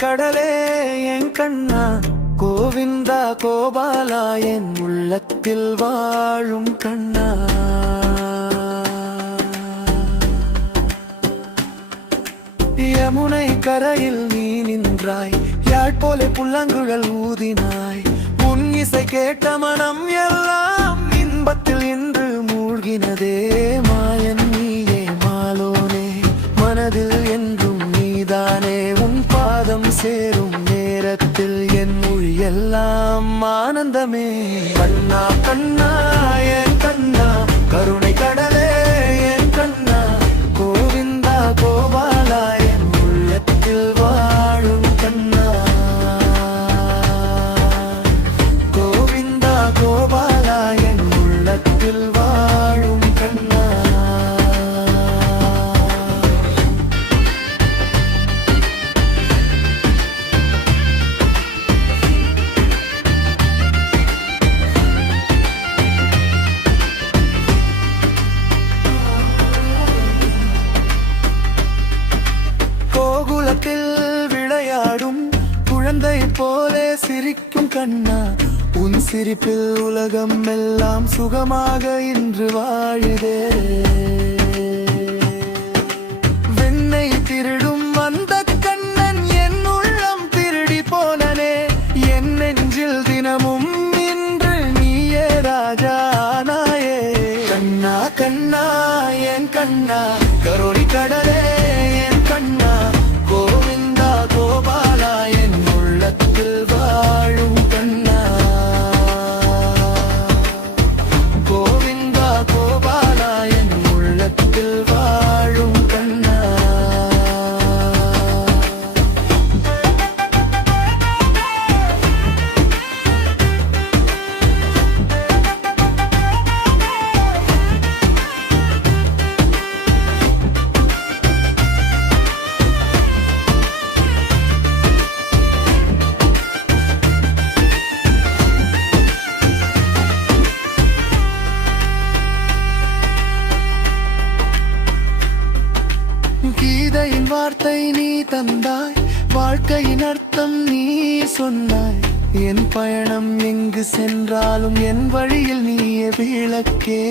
கடலே என் கண்ணா, கோவிந்தா கோபாலா என் உள்ளத்தில் வாழும் கண்ணா. யமுனை கரையில் நீ நின்றாய், யாழ் போல புல்லாங்குழல் ஊதினாய். உன் இசை கேட்ட மனம் எல்லாம் இன்பத்தில் இன்று மூழ்கினதே. மாயன் நீயே மாலோனே, மனதில் என்றும் நீதானே. உன் பாதம் சேரும் நேரத்தில் என் மொழி எல்லாம் ஆனந்தமே. கண்ணா கண்ணா என் கண்ணா, கருணை கடலே என் கண்ணா, கோவிந்தா கோபாலா என் உள்ளத்தில் வாழும் கண்ணா. கோவிந்தா கோபாலா என் உள்ளத்தில் வாழும் கண்ணா. கோகுலத்தில் விளையாடும் குழந்தை போலே சிரிக்கும் கண்ணா, உன் சிரிப்பில் உலகம் எல்லாம் சுகமாக இன்று வாழுதே. வெண்ணை திருடும் அந்த கண்ணன் என் உள்ளம் திருடி போனனே. என் நெஞ்சில் தினமும் இன்று நீயே ராஜா நாயே. கண்ணா கண்ணா என் கண்ணா, கருணை கடலே என் கண்ணா, கோவிந்தா கோபாலா என் உள்ளத்தில் வாழும் கண்ணா. கோவிந்தா கோபாலா என் உள்ளத்தில் வாழும் கண்ணா. கீதையின் வார்த்தை நீ தந்தாய், வாழ்க்கையின் அர்த்தம் நீ சொன்னாய். என் பயணம் எங்கு சென்றாலும் என் வழியில் நீயே விளக்கே.